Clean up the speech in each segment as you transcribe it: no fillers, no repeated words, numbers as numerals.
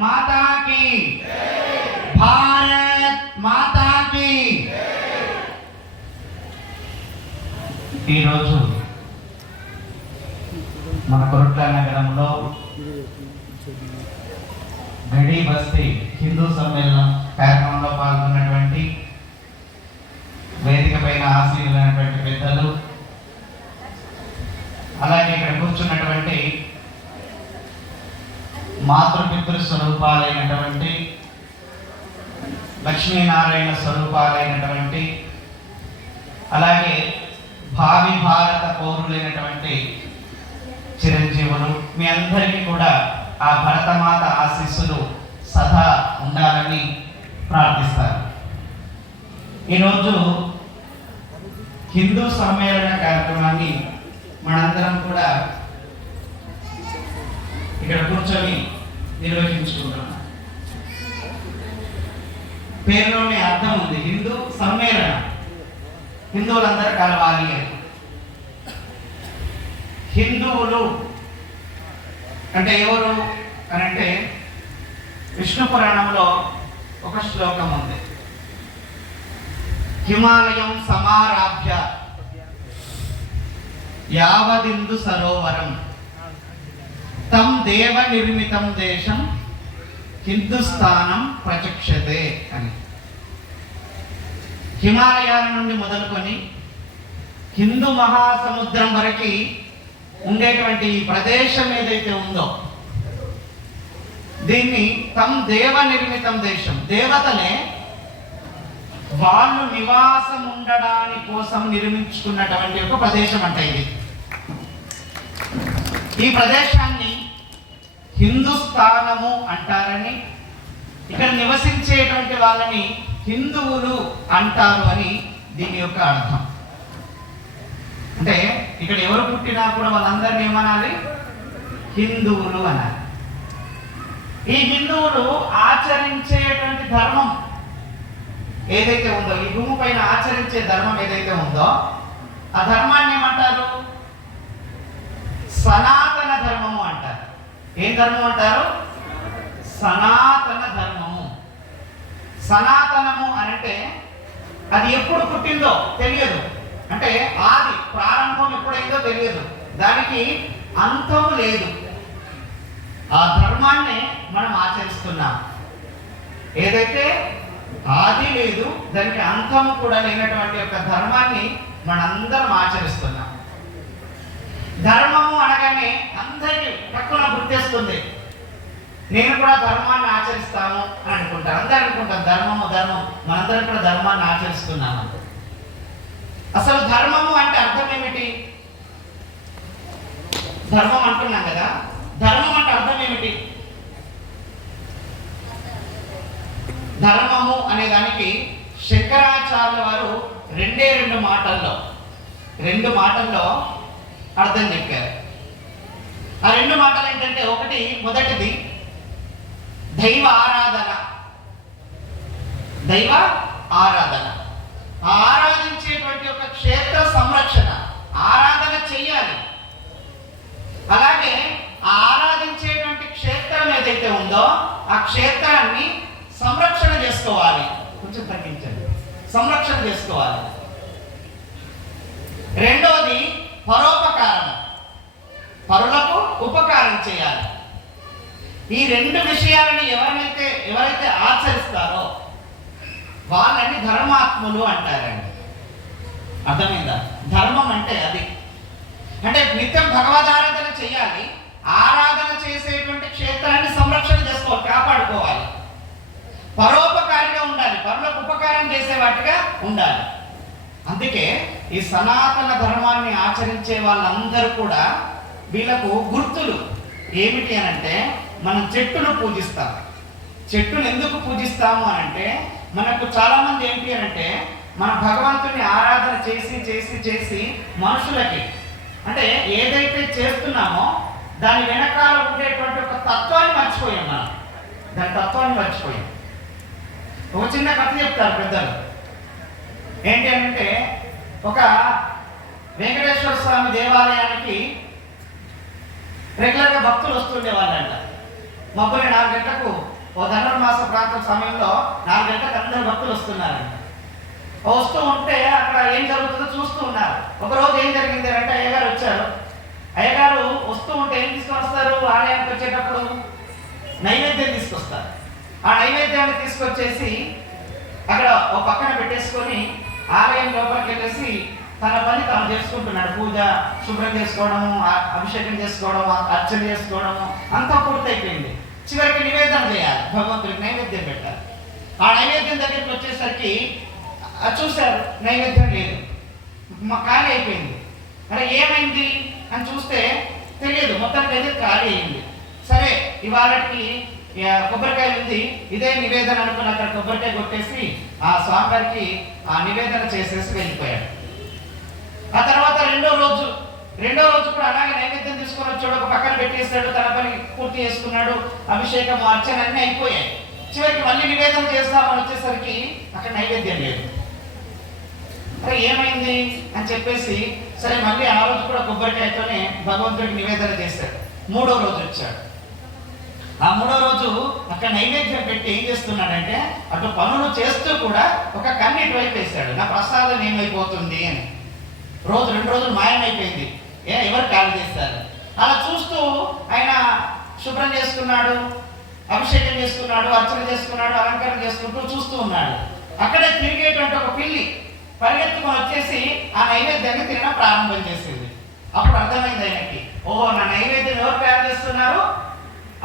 మాతా key, Bharat మాతా key. ఈరోజు మన కొరట్ల నగరంలో గడి బస్తీ హిందూ సమ్మేళనం కార్యక్రమంలో పాల్గొన్నటువంటి వేదిక పైన ఆశీనులైనటువంటి పెద్దలు, అలాగే ఇక్కడ కూర్చున్నటువంటి మాతృపితృ స్వరూపాలైనటువంటి లక్ష్మీనారాయణ స్వరూపాలైనటువంటి, అలాగే భావి భారత పౌరులైనటువంటి చిరంజీవులు, మీ అందరికీ కూడా ఆ భరతమాత ఆశీస్సులు సదా ఉండాలని ప్రార్థిస్తారు. ఈరోజు హిందూ సమ్మేళన కార్యక్రమాన్ని మనందరం కూడా ఇక్కడ కూర్చొని నిర్వహించుకుంటున్నాం. పేరులోనే అర్థం ఉంది, హిందూ సమ్మేళన, హిందువులందరూ కలవాలి అని. హిందువులు అంటే ఎవరు అని అంటే విష్ణు పురాణంలో ఒక శ్లోకం ఉంది, హిమాలయం సమారాభ్య యావదిందు సరోవరం తం దేవ నిర్మితం దేశం హిందుస్థానం ప్రచక్షతే అని. హిమాలయాల నుండి మొదలుకొని హిందూ మహాసముద్రం వరకు ఉండేటువంటి ఈ ప్రదేశం ఏదైతే ఉందో దీన్ని తం దేవ నిర్మితం దేశం, దేవతలే వాళ్ళు నివాసం ఉండడానికి కోసం నిర్మించుకున్నటువంటి ఒక ప్రదేశం అంటే ఇది. ఈ ప్రదేశాన్ని హిందుస్థానము అంటారని, ఇక్కడ నివసించేటువంటి వాళ్ళని హిందువులు అంటారు అని దీని యొక్క అర్థం. అంటే ఇక్కడ ఎవరు పుట్టినా కూడా వాళ్ళందరినీ ఏమనాలి, హిందువులు అనాలి. ఈ హిందువులు ఆచరించేటువంటి ధర్మం ఏదైతే ఉందో, ఈ భూమి పైన ఆచరించే ధర్మం ఏదైతే ఉందో ఆ ధర్మాన్ని ఏమంటారు, సనాతన ధర్మము అంటారు. ఏం ధర్మం అంటారు, సనాతన ధర్మము. సనాతనము అంటే అది ఎప్పుడు పుట్టిందో తెలియదు, అంటే ఆది ప్రారంభం ఎప్పుడైందో తెలియదు, దానికి అంతము లేదు. ఆ ధర్మాన్ని మనం ఆచరిస్తున్నాం. ఏదైతే ఆది లేదు, దానికి అంతము కూడా లేనటువంటి యొక్క ధర్మాన్ని మనందరం ఆచరిస్తున్నాం. ధర్మము అనగానే అందరికీ తక్కువ గుర్తిస్తుంది, నేను కూడా ధర్మాన్ని ఆచరిస్తాను అని అనుకుంటారు. అందరూ అనుకుంటారు ధర్మము ధర్మం, మనందరం కూడా ధర్మాన్ని ఆచరిస్తున్నాము. అసలు ధర్మము అంటే అర్థం ఏమిటి? ధర్మం అంటున్నాం కదా, ధర్మం అంటే అర్థం ఏమిటి? ధర్మము అనే దానికి శంకరాచార్యుల వారు రెండు మాటల్లో అర్థం చెప్పారు. ఆ రెండు మాటలు ఏంటంటే, మొదటిది దైవ ఆరాధన. దైవ ఆరాధన, ఆరాధించేటువంటి ఒక క్షేత్ర సంరక్షణ, ఆరాధన చెయ్యాలి. అలాగే ఆరాధించేటువంటి క్షేత్రం ఏదైతే ఉందో ఆ క్షేత్రాన్ని సంరక్షణ చేసుకోవాలి. కొంచెం తగ్గించండి, సంరక్షణ చేసుకోవాలి. రెండవది పరోపకారం, పరులకు ఉపకారం చేయాలి. ఈ రెండు విషయాలని ఎవరైతే ఆచరిస్తారో వాళ్ళని ధర్మాత్ములు అంటారండి. అర్థమైందా? ధర్మం అంటే అది. అంటే నిత్యం భగవదారాధన చేయాలి, ఆరాధన చేసేటువంటి క్షేత్రాన్ని సంరక్షణ చేసుకోవాలి, కాపాడుకోవాలి. పరోపకారిగా ఉండాలి, పరులకు ఉపకారం చేసేవాటిగా ఉండాలి. అందుకే ఈ సనాతన ధర్మాన్ని ఆచరించే వాళ్ళందరూ కూడా వీళ్ళకు గుర్తులు ఏమిటి అనంటే, మనం చెట్టును పూజిస్తాం. చెట్టును ఎందుకు పూజిస్తాము అనంటే, మనకు చాలా మంది ఏంటి అనంటే మన భగవంతుని ఆరాధన చేసి చేసి చేసి మనుషులకి, అంటే ఏదైతే చేస్తున్నామో దాని వెనకాల ఉండేటువంటి ఒక తత్వాన్ని మర్చిపోయాం. మనం దాని తత్వాన్ని మర్చిపోయాం. ఒక చిన్న కథ చెప్తారు పెద్దలు. ఏంటి అంటే, ఒక వెంకటేశ్వర స్వామి దేవాలయానికి రెగ్యులర్గా భక్తులు వస్తుండే వాళ్ళంట. మబ్బుని 4 గంటలకు ఓ ధనుర్మాస ప్రాంతం సమయంలో 4 గంటలకు అందరు భక్తులు వస్తున్నారంట. వస్తూ ఉంటే అక్కడ ఏం జరుగుతుందో చూస్తూ ఉన్నారు. ఒకరోజు ఏం జరిగింది అంటే అయ్యగారు వచ్చారు. అయ్యగారు వస్తూ ఉంటే ఏం తీసుకొని వస్తారు? ఆలయానికి వచ్చేటప్పుడు నైవేద్యం తీసుకొస్తారు. ఆ నైవేద్యాన్ని తీసుకొచ్చేసి అక్కడ ఒక పక్కన పెట్టేసుకొని ఆలయం లోపలికి వెళ్ళేసి తన పని తాను చేసుకుంటున్నాడు. పూజ శుభ్రం చేసుకోవడము, అభిషేకం చేసుకోవడము, అర్చన చేసుకోవడము అంతా పూర్తయిపోయింది. చివరికి నివేదన చేయాలి, భగవంతుడికి నైవేద్యం పెట్టాలి. ఆ నైవేద్యం దగ్గరికి వచ్చేసరికి చూశారు నైవేద్యం లేదు, ఖాళీ అయిపోయింది. అరే ఏమైంది అని చూస్తే తెలియదు, మొత్తానికి అయితే ఖాళీ అయింది. సరే ఇవాళకి కొబ్బరికాయ ఉంది, ఇదే నివేదన అనుకుని అక్కడ కొబ్బరికాయ కొట్టేసి ఆ స్వామివారికి ఆ నివేదన చేసేసి వెళ్ళిపోయాడు. ఆ తర్వాత రెండో రోజు కూడా అలాగే నైవేద్యం తీసుకొని వచ్చాడు, ఒక పక్కన పెట్టేశాడు, తన పని పూర్తి చేసుకున్నాడు, అభిషేకం అర్చన అన్నీ అయిపోయాయి. చివరికి మళ్ళీ నివేదన చేస్తామని వచ్చేసరికి అక్కడ నైవేద్యం లేదు. అరే ఏమైంది అని చెప్పేసి సరే మళ్ళీ ఆ రోజు కూడా కొబ్బరికాయతోనే భగవంతుడికి నివేదన చేశాడు. 3వ రోజు వచ్చాడు. ఆ 3వ రోజు అక్కడ నైవేద్యం పెట్టి ఏం చేస్తున్నాడంటే అటు పనులు చేస్తూ కూడా ఒక కన్నీటి వైపు వేశాడు, నా ప్రసాదం ఏమైపోతుంది అని. 2 రోజులు మాయమైపోయింది. ఎవరు ఖాళీ చేస్తారు? అలా చూస్తూ ఆయన శుభ్రం చేసుకున్నాడు, అభిషేకం చేసుకున్నాడు, అర్చన చేసుకున్నాడు, అలంకరణ చేసుకుంటూ చూస్తూ ఉన్నాడు. అక్కడే తిరిగేటువంటి ఒక పిల్లి పరిగెత్తుకొని వచ్చేసి ఆ నైవేద్యాన్ని తినడం ప్రారంభం చేసింది. అప్పుడు అర్థమైంది ఆయనకి, ఓహో నా నైవేద్యం ఎవరు తయారు చేస్తున్నారు?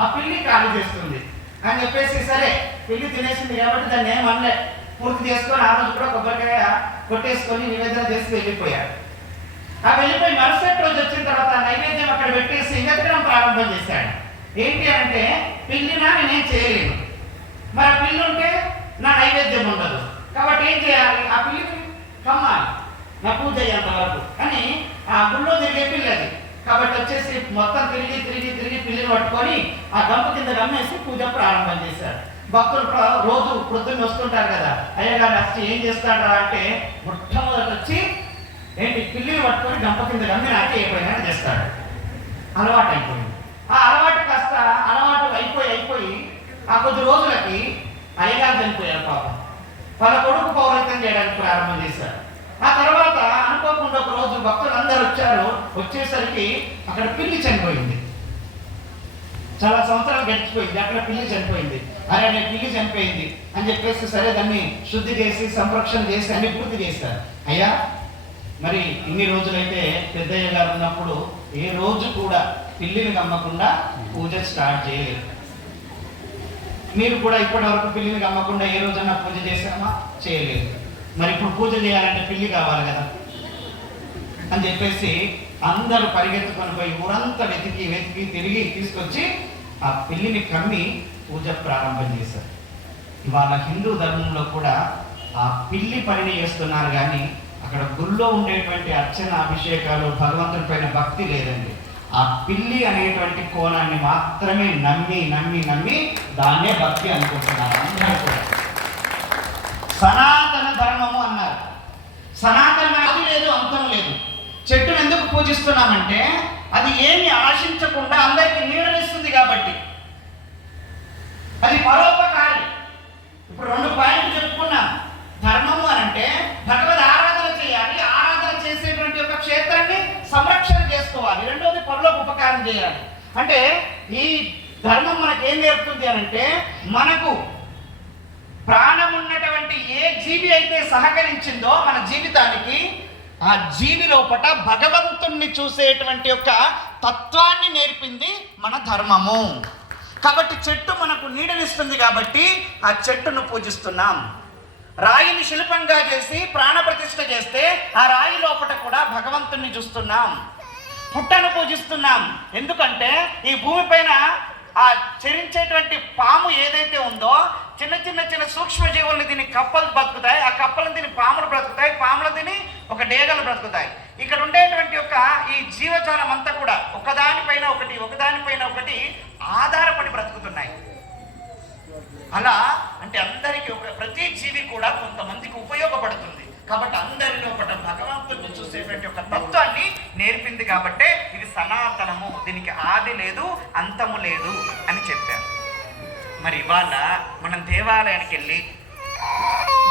ఆ పిల్లి ఖాళీ చేస్తుంది అని చెప్పేసి సరే పిల్లి తినేసింది కాబట్టి దాన్ని ఏమనలే, పూర్తి చేసుకొని ఆ రోజు కూడా కొబ్బరికాయ కొట్టేసుకొని నివేదన చేసి వెళ్ళిపోయాడు. ఆ వెళ్ళిపోయి మరుసటి రోజు వచ్చిన తర్వాత ఆ నైవేద్యం అక్కడ పెట్టేసి వెతకడం ప్రారంభం చేశాడు. ఏంటి అంటే పిల్లినా నేనేం చేయలేను, మరి ఆ పిల్లి ఉంటే నా నైవేద్యం ఉండదు, కాబట్టి ఏం చేయాలి? ఆ పిల్లిని కమ్మాలి నా పూజ అయ్యేంత వరకు అని. ఆ గుళ్ళో తిరిగే పిల్లి అది కాబట్టి వచ్చేసి మొత్తం తిరిగి పిల్లిని పట్టుకొని ఆ గంప కింద గమ్మేసి పూజ ప్రారంభం చేశారు. భక్తులు రోజు పొద్దున్న వస్తుంటారు కదా, అయ్యగారు అసలు ఏం చేస్తాడా అంటే మొట్టమొదటి వచ్చి ఏంటి పిల్లిని పట్టుకొని గంప కింద గమ్మి నాకే అయిపోయినా చేస్తాడు. అలవాటు అయిపోయింది. ఆ అలవాటు కాస్త అలవాటు అయిపోయి ఆ కొద్ది రోజులకి అయ్యగారు చనిపోయారు పాపం. వాళ్ళ కొడుకు పౌరత్వం చేయడానికి ప్రారంభం చేశారు. ఆ తర్వాత అనుకోకుండా ఒక రోజు భక్తులు అందరూ వచ్చారు. వచ్చేసరికి అక్కడ పిల్లి చనిపోయింది. చాలా సంవత్సరాలు గడిచిపోయింది, అక్కడ పిల్లి చనిపోయింది. అరే నేను పిల్లి చనిపోయింది అని చెప్పేసి సరే దాన్ని శుద్ధి చేసి సంరక్షణ చేసి అన్ని పూర్తి చేశారు. అయ్యా మరి ఇన్ని రోజులైతే పెద్దయ్య గారు ఉన్నప్పుడు ఏ రోజు కూడా పిల్లిని నమ్మకుండా పూజ స్టార్ట్ చేయలేదు. మీరు కూడా ఇప్పటి వరకు పిల్లిని నమ్మకుండా ఏ రోజన్నా పూజ చేశామా? చేయలేదు. మరి ఇప్పుడు పూజ చేయాలంటే పిల్లి కావాలి కదా అని చెప్పేసి అందరూ పరిగెత్తుకొని పోయి ఊరంతా వెతికి తిరిగి తీసుకొచ్చి ఆ పిల్లిని కమ్మి పూజ ప్రారంభం చేశారు. ఇవాళ హిందూ ధర్మంలో కూడా ఆ పిల్లి పనిని చేస్తున్నారు, కానీ అక్కడ గుళ్ళో ఉండేటువంటి అర్చన అభిషేకాలు భగవంతుని పైన భక్తి లేదండి. ఆ పిల్లి అనేటువంటి కోణాన్ని మాత్రమే నమ్మి దాన్నే భక్తి అనుకుంటున్నారు అందరూ కూడా. సనాతన ధర్మము అన్నారు. సనాతన అది లేదు, అంతం లేదు. చెట్టును ఎందుకు పూజిస్తున్నామంటే అది ఏమి ఆశించకుండా అందరికీ నీడనిస్తుంది కాబట్టి. అది పరోపకారి. ఇప్పుడు 2 పాయింట్లు చెప్పుకున్నాం. ధర్మము అనంటే భగవద్ ఆరాధన చేయాలి, ఆరాధన చేసేటువంటి ఒక క్షేత్రాన్ని సంరక్షణ చేసుకోవాలి. రెండోది పరులకు ఉపకారం చేయాలి. అంటే ఈ ధర్మం మనకు ఏం నేర్పుతుంది అనంటే మనకు ప్రాణం ఉన్నటువంటి ఏ జీవి అయితే సహకరించిందో మన జీవితానికి, ఆ జీవి లోపట భగవంతుణ్ణి చూసేటువంటి ఒక తత్వాన్ని నేర్పింది మన ధర్మము. కాబట్టి చెట్టు మనకు నీడనిస్తుంది కాబట్టి ఆ చెట్టును పూజిస్తున్నాం. రాయిని శిల్పంగా చేసి ప్రాణప్రతిష్ఠ చేస్తే ఆ రాయి లోపట కూడా భగవంతుణ్ణి చూస్తున్నాం. పుట్టను పూజిస్తున్నాం. ఎందుకంటే ఈ భూమిపైన ఆ చరించేటువంటి పాము ఏదైతే ఉందో చిన్న సూక్ష్మజీవుల్ని తిని కప్పలు బ్రతుకుతాయి, ఆ కప్పలను తిని పాములు బ్రతుకుతాయి, పాములు తిని ఒక డేగలు బ్రతుకుతాయి. ఇక్కడ ఉండేటువంటి యొక్క ఈ జీవజాలం అంతా కూడా ఒకదానిపైన ఒకటి ఆధారపడి బ్రతుకుతున్నాయి. అలా అంటే అందరికీ ప్రతి జీవి కూడా కొంతమందికి ఉపయోగపడుతుంది. కాబట్టి అందరి లోపల భగవంతుడిని చూసేటువంటి ఒక తత్వాన్ని నేర్పింది. కాబట్టి ఇది సనాతనము, దీనికి ఆది లేదు అంతము లేదు అని చెప్పారు. మరి ఇవాళ మనం దేవాలయానికి వెళ్ళి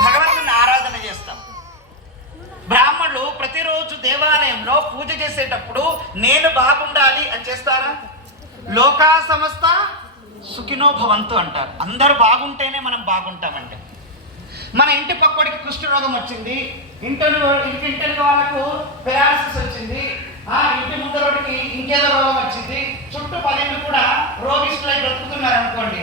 భగవంతుని ఆరాధన చేస్తాం. బ్రాహ్మణులు ప్రతిరోజు దేవాలయంలో పూజ చేసేటప్పుడు నేను బాగుండాలి అని చేస్తారా? లోకా సమస్త సుఖినో భవంతు అంటారు. అందరూ బాగుంటేనే మనం బాగుంటామంటే. మన ఇంటి పక్కడికి కుష్ఠరోగం వచ్చింది, ఇంటింటి వాళ్ళకు పెరాలసిస్ వచ్చింది, ఇంటి ముందరోడికి ఇంకేదో రోగం వచ్చింది, చుట్టూ 10 కూడా రోగిష్ఠులై బ్రతుకుతున్నారు అనుకోండి.